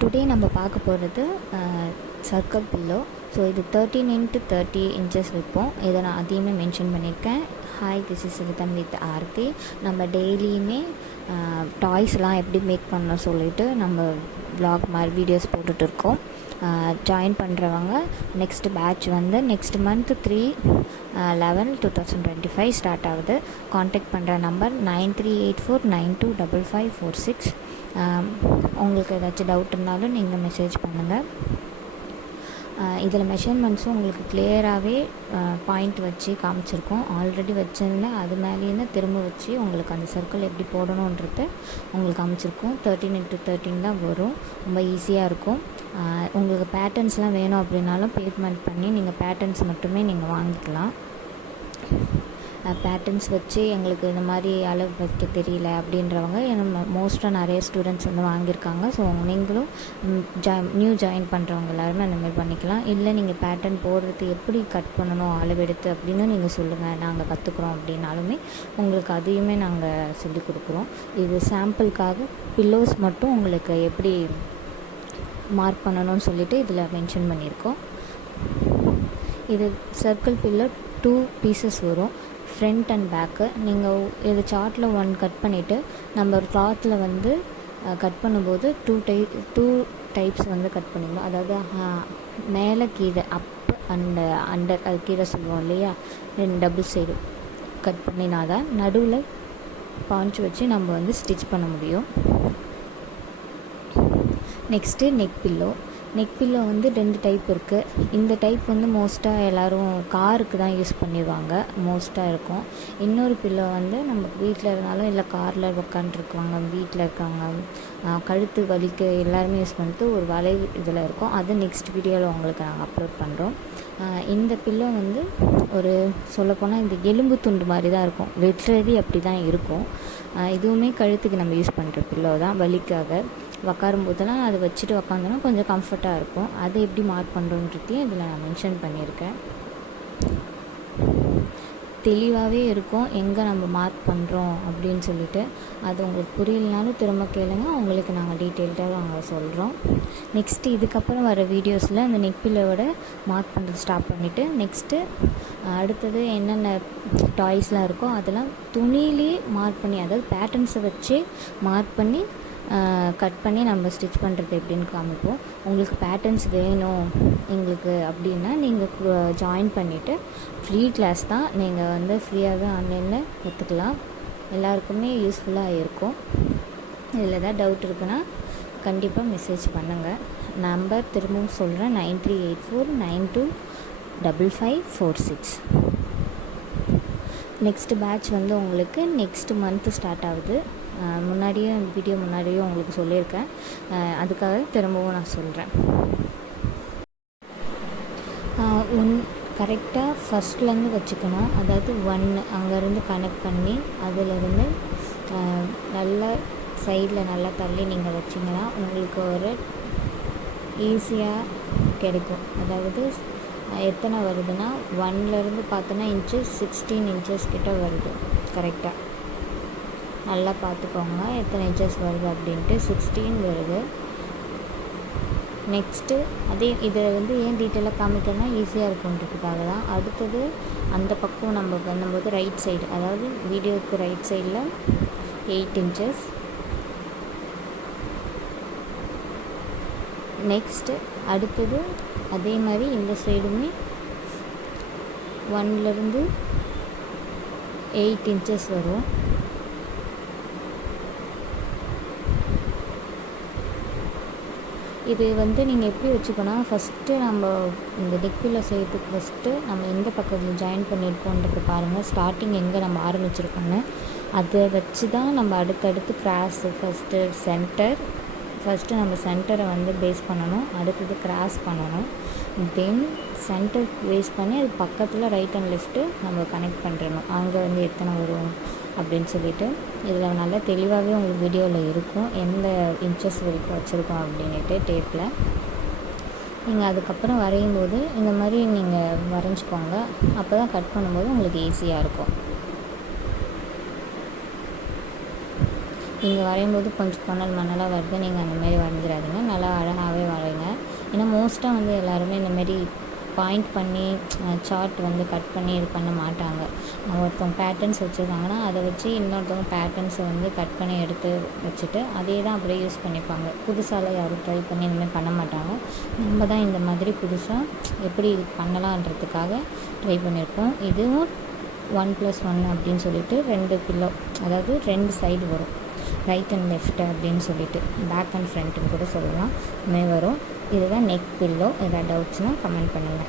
Today நம்ம பார்க்க போகிறது சர்க்கிள் பில்லோ. ஸோ இது 13 into 30 இன்ச்சஸ் வைப்போம். இதை நான் அதையுமே மென்ஷன் பண்ணியிருக்கேன். Hi, this is rhythm with Aarthi. நம்ம டெய்லியுமே டாய்ஸ்லாம் எப்படி மேக் பண்ணணும் சொல்லிட்டு நம்ம vlog மாதிரி வீடியோஸ் போட்டுட்ருக்கோம். ஜாயின் பண்ணுறவங்க நெக்ஸ்ட் பேட்ச் வந்து நெக்ஸ்ட் மந்த் 3/11/2025 ஸ்டார்ட் ஆகுது. காண்டாக்ட் பண்ணுற நம்பர் 9384925546. உங்களுக்கு ஏதாச்சும் டவுட் இருந்தாலும் நீங்கள் மெசேஜ் பண்ணுங்கள். இதில் மெஷர்மெண்ட்ஸும் உங்களுக்கு கிளியராகவே பாயிண்ட் வச்சு காமிச்சிருக்கோம். ஆல்ரெடி வச்சிருந்தேன், அது மேலேருந்து திரும்ப வச்சு உங்களுக்கு அந்த சர்க்கிள் எப்படி போடணுன்றது உங்களுக்கு காமிச்சிருக்கோம். 13 into 13 தான் வரும். ரொம்ப ஈஸியாக இருக்கும். உங்களுக்கு பேட்டர்ன்ஸ்லாம் வேணும் அப்படின்னாலும் பேமெண்ட் பண்ணி நீங்கள் பேட்டர்ன்ஸ் மட்டுமே நீங்கள் வாங்கிக்கலாம். பேட்டர்ன்ஸ் வச்சு எங்களுக்கு இந்த மாதிரி அளவு வைக்க தெரியல அப்படின்றவங்க மோஸ்ட்டாக நிறைய ஸ்டூடெண்ட்ஸ் வந்து வாங்கியிருக்காங்க. ஸோ நீங்களும் நியூ ஜாயின் பண்ணுறவங்க எல்லாருமே அந்த மாதிரி பண்ணிக்கலாம். இல்லை நீங்கள் பேட்டர்ன் போடுறது எப்படி கட் பண்ணணும் அளவெடுத்து அப்படின்னு நீங்கள் சொல்லுங்கள், நாங்கள் கற்றுக்குறோம் அப்படின்னாலுமே உங்களுக்கு அதையுமே நாங்கள் சொல்லிக் கொடுக்குறோம். இது சாம்பிளுக்காக பில்லோஸ் மட்டும் உங்களுக்கு எப்படி மார்க் பண்ணணும்னு சொல்லிவிட்டு இதில் மென்ஷன் பண்ணியிருக்கோம். இது சர்க்கிள் பில்லோ 2 பீசஸ் வரும், ஃப்ரண்ட் அண்ட் பேக்கு. நீங்கள் இது சார்ட்டில் 1 கட் பண்ணிவிட்டு நம்ம ஒரு கிளாத்தில் வந்து கட் பண்ணும்போது 2 டைப்ஸ் வந்து கட் பண்ணிக்கணும். அதாவது மேலே கீழே அப் அண்ட் அண்டர், அது கீழே சொல்லுவோம் இல்லையா, 2 டபுள் சைடு கட் பண்ணினாதான் நடுவில் பாஞ்ச் வச்சு நம்ம வந்து ஸ்டிச் பண்ண முடியும். நெக்ஸ்ட்டு நெக் பில்லோ வந்து 2 டைப் இருக்குது. இந்த டைப் வந்து மோஸ்ட்டாக எல்லோரும் காருக்கு தான் யூஸ் பண்ணிடுவாங்க, மோஸ்ட்டாக இருக்கும். இன்னொரு பில்லோ வந்து நம்ம வீட்டில் இருந்தாலும் இல்லை காரில் உட்காந்துருக்குவாங்க, வீட்டில் இருக்காங்க, கழுத்து வலிக்கு எல்லாருமே யூஸ் பண்ணிட்டு ஒரு வளைவு இதில் இருக்கும். அது நெக்ஸ்ட் வீடியோவில் உங்களுக்கு நாங்கள் அப்லோட் பண்ணுறோம். இந்த பில்லோ வந்து ஒரு சொல்லப்போனால் இந்த எலும்பு துண்டு மாதிரி தான் இருக்கும், வெட்ரதி அப்படி தான் இருக்கும். இதுவுமே கழுத்துக்கு நம்ம யூஸ் பண்ணுற பில்லோ தான். வலிக்காக உக்காரும்போதெல்லாம் அதை வச்சுட்டு உக்காந்தோன்னா கொஞ்சம் கம்ஃபர்ட்டாக இருக்கும். அதை எப்படி மார்க் பண்ணுறோன்றதையும் இதில் நான் மென்ஷன் பண்ணியிருக்கேன். தெளிவாகவே இருக்கும் எங்கே நம்ம மார்க் பண்ணுறோம் அப்படின்னு சொல்லிட்டு. அது உங்களுக்கு புரியலனாலும் திரும்ப கேளுங்க, உங்களுக்கு நாங்கள் டீட்டெயில்டாக நாங்கள் சொல்கிறோம். நெக்ஸ்ட்டு இதுக்கப்புறம் வர வீடியோஸில் அந்த நெக் பில்லோவோட மார்க் பண்ணுறது ஸ்டாப் பண்ணிவிட்டு நெக்ஸ்ட்டு அடுத்தது என்னென்ன டாய்ஸ்லாம் இருக்கோ அதெல்லாம் துணியிலே மார்க் பண்ணி, அதாவது பேட்டர்ன்ஸை வச்சு மார்க் பண்ணி கட் பண்ணி நம்ம ஸ்டிச் பண்ணுறது எப்படின்னு காமிப்போம். உங்களுக்கு பேட்டர்ன்ஸ் வேணும் எங்களுக்கு அப்படின்னா நீங்கள் ஜாயின் பண்ணிவிட்டு ஃப்ரீ கிளாஸ் தான், நீங்கள் வந்து ஃப்ரீயாகவே ஆன்லைனில் கற்றுக்கலாம். எல்லாருக்குமே யூஸ்ஃபுல்லாக இருக்கும். இதில் ஏதாவது டவுட் இருக்குன்னா கண்டிப்பாக மெசேஜ் பண்ணுங்கள். நம்பர் திரும்பவும் சொல்கிறேன், 9384925546. நெக்ஸ்ட் பேட்ச் வந்து உங்களுக்கு நெக்ஸ்ட் மந்த்து ஸ்டார்ட் ஆகுது. வீடியோ முன்னாடியே உங்களுக்கு சொல்லியிருக்கேன், அதுக்காக திரும்பவும் நான் சொல்கிறேன். கரெக்டாக ஃபஸ்ட்லேருந்து வச்சுக்கணும். அதாவது 1 அங்கேருந்து கனெக்ட் பண்ணி அதிலிருந்து நல்லா சைடில் நல்லா தள்ளி நீங்கள் வச்சிங்கன்னா உங்களுக்கு ஒரு ஈஸியாக கிடைக்கும். அதாவது எத்தனை வருதுன்னா 1லேருந்து பார்த்தோன்னா இன்ச்சஸ் 16 இன்ச்சஸ் கிட்ட வருது. கரெக்டாக நல்லா பார்த்துக்கோங்க எத்தனை இன்ச்சஸ் வருது அப்படின்ட்டு. 16 வருது. நெக்ஸ்ட்டு இதை வந்து ஏன் டீட்டெயிலாக காமிக்கணும்னா ஈஸியாக இருக்குன்றதுக்காக தான். அடுத்தது அந்த பக்கம் நம்ம பண்ணும்போது ரைட் சைடு, அதாவது வீடியோவுக்கு ரைட் சைடில் 8 இன்ச்சஸ். நெக்ஸ்ட்டு அடுத்தது அதே மாதிரி இந்த சைடுமே 1லேருந்து 8 இன்ச்சஸ் வரும். இது வந்து நீங்கள் எப்படி வச்சுக்கணும், ஃபஸ்ட்டு நம்ம இந்த நெக் பில்லோ செய்கிறதுக்கு ஃபஸ்ட்டு நம்ம எந்த பக்கத்தில் ஜாயின் பண்ணியிருக்கோன்றது பாருங்கள். ஸ்டார்டிங் எங்கே நம்ம ஆரம்பிச்சிருக்கோன்னு அதை வச்சு தான் நம்ம அடுத்தடுத்து கிராஸு ஃபஸ்ட்டு நம்ம சென்டரை வந்து பேஸ் பண்ணணும், அடுத்தது கிராஸ் பண்ணணும், தென் சென்டர் பேஸ் பண்ணி அது பக்கத்தில் ரைட் அண்ட் லெஃப்ட்டு நம்ம கனெக்ட் பண்ணுறணும். அங்கே வந்து எத்தனை வரும் அப்படின்னு சொல்லிட்டு இதில் நல்லா தெளிவாகவே உங்களுக்கு வீடியோவில் இருக்கும் எந்த இன்ச்சஸ் வரைக்கும் வச்சுருக்கோம் அப்படின்ட்டு டேப்பில். நீங்கள் அதுக்கப்புறம் வரையும் போது இந்த மாதிரி நீங்கள் வரைஞ்சிக்கோங்க, அப்போ தான் கட் பண்ணும்போது உங்களுக்கு ஈஸியாக இருக்கும். இங்கே வரையும்போது கொஞ்சம் கோணல் மணலாக வருது, நீங்கள் அந்தமாரி வரைஞ்சிடாதீங்க, நல்லா அழகாகவே வரைங்க. ஏன்னா மோஸ்ட்டாக வந்து எல்லாருமே இந்தமாரி பாயிண்ட் பண்ணி சார்ட் வந்து கட் பண்ணி இது பண்ண மாட்டாங்க. ஒருத்தவங்க பேட்டர்ன்ஸ் வச்சுருக்காங்கன்னா அதை வச்சு இன்னொருத்தவங்க பேட்டர்ன்ஸை வந்து கட் பண்ணி எடுத்து வச்சுட்டு அதே தான் அப்படியே யூஸ் பண்ணிப்பாங்க. புதுசாலாம் யாரும் ட்ரை பண்ணி இந்தமாதிரி பண்ண மாட்டாங்க. நம்ம தான் இந்த மாதிரி புதுசாக எப்படி பண்ணலான்றதுக்காக ட்ரை பண்ணியிருக்கோம். இதுவும் 1+1 அப்படின்னு சொல்லிட்டு 2 பில்லோ, அதாவது 2 சைடு வரும், ரைட் அண்ட் லெஃப்ட் அப்படின்னு சொல்லிட்டு, பேக் அண்ட் ஃப்ரண்ட்டுன்னு கூட சொல்லலாம், இதுமாதிரி வரும். இதுதான் நெக் பில்லோ. ஏதாவது டவுட்ஸ்னால் கமெண்ட் பண்ணுங்கள்.